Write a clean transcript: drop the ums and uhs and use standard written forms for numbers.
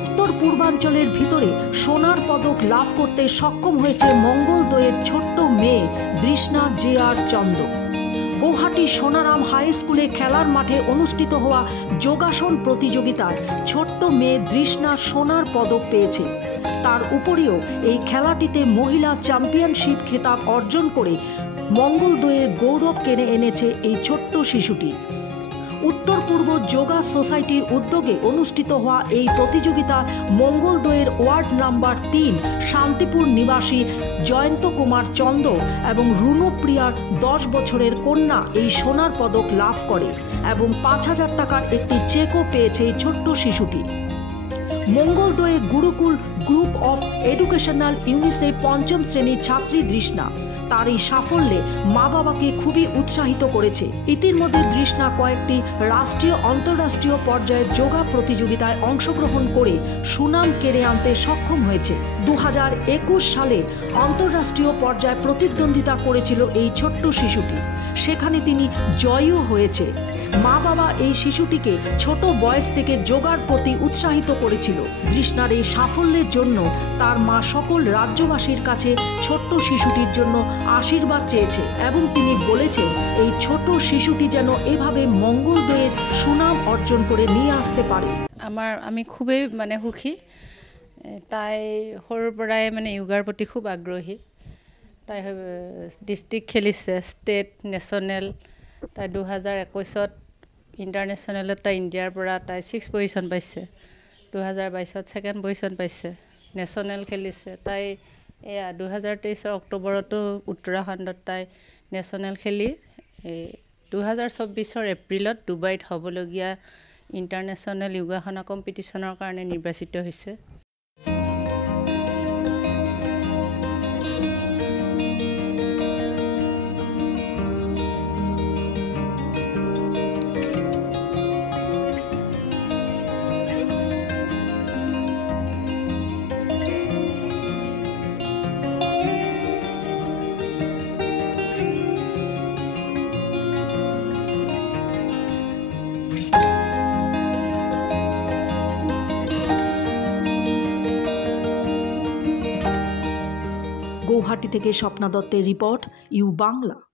উত্তর পূর্বাঞ্চলের ভিতরে সোনার পদক লাভ করতে সক্ষম হয়েছে মঙ্গলদৈয়ের ছোট্ট মেয়ে তৃষ্ণা জে.আর. চন্দ। গৌহাটি সোনারাম হাই স্কুলে খেলার মাঠে অনুষ্ঠিত হওয়া যোগাসন প্রতিযোগিতায় ছোট্ট মেয়ে তৃষ্ণা সোনার পদক পেয়েছে। তার উপরিও এই খেলাটিতে মহিলা চ্যাম্পিয়নশিপ খেতাব অর্জন করে মঙ্গলদৈয়ের গৌরব কেড়ে এনেছে এই ছোট্ট শিশুটি। উত্তর পূর্ব যোগা সোসাইটির উদ্যোগে অনুষ্ঠিত হওয়া এই প্রতিযোগিতা মঙ্গলদৈয়ের ওয়ার্ড নাম্বার 3 শান্তিপুর নিবাসী জয়ন্ত কুমার চন্দ এবং রুনুপ্রিয়ার 10 বছরের কন্যা এই সোনার পদক লাভ করে এবং 5,000 টাকার একটি চেকও পেয়েছে এই ছোট্ট শিশুটি। মঙ্গলদৈয়ের গুরুকুল গ্রুপ অফ এডুকেশনাল ইউনিটে 5ম শ্রেণীর ছাত্রী তৃষ্ণা তার এই সাফল্যে মা বাবাকে খুবই উৎসাহিত করেছে। ইতিমধ্যে তৃষ্ণা কয়েকটি রাষ্ট্রীয় আন্তর্রাষ্ট্রীয় পর্যায়ের যোগা প্রতিযোগিতায় অংশগ্রহণ করে সুনাম কেড়ে আনতে সক্ষম হয়েছে। 2021 সালে আন্তর্রাষ্ট্রীয় পর্যায়ে প্রতিদ্বন্দ্বিতা করেছিল এই ছোট্ট শিশুটি, সেখানে তিনি জয়ীও হয়েছে। মা বাবা এই শিশুটিকে ছোট বয়স থেকে যোগার প্রতি উৎসাহিত করেছিল। তৃষ্ণার এই সাফল্যের জন্য তার মা সকল রাজ্যবাসীর কাছে ছোট্ট শিশুটির জন্য আশীর্বাদ চেয়েছে এবং তিনি বলেছেন এই ছোট শিশুটি যেন এভাবে মঙ্গলদৈয়ের সুনাম অর্জন করে নিয়ে আসতে পারে। আমি খুবই সুখী। তাই সৰুৰ পৰাই যোগাৰ প্ৰতি খুব আগ্ৰহী। তাই ডিষ্ট্ৰিক্ট খেলিছে, ষ্টেট, নেশ্যনেল। তাই 2021 ইণ্টাৰনেশ্যনেলত তাই ইণ্ডিয়াৰ পৰা তাই 6 পজিশ্যন পাইছে। 2022 2nd পজিশ্যন পাইছে। নেশ্যনেল খেলিছে। তাই 2023 অক্টোবৰতো উত্তৰাখণ্ডত তাই নেশ্যনেল খেলি 2024 এপ্ৰিলত ডুবাইত হ'বলগীয়া ইণ্টাৰনেশ্যনেল যোগাসনা কম্পিটিশ্যনৰ কাৰণে নিৰ্বাচিত হৈছে। গৌহাটি থেকে স্বপ্না দত্তের রিপোর্ট, ইউ বাংলা।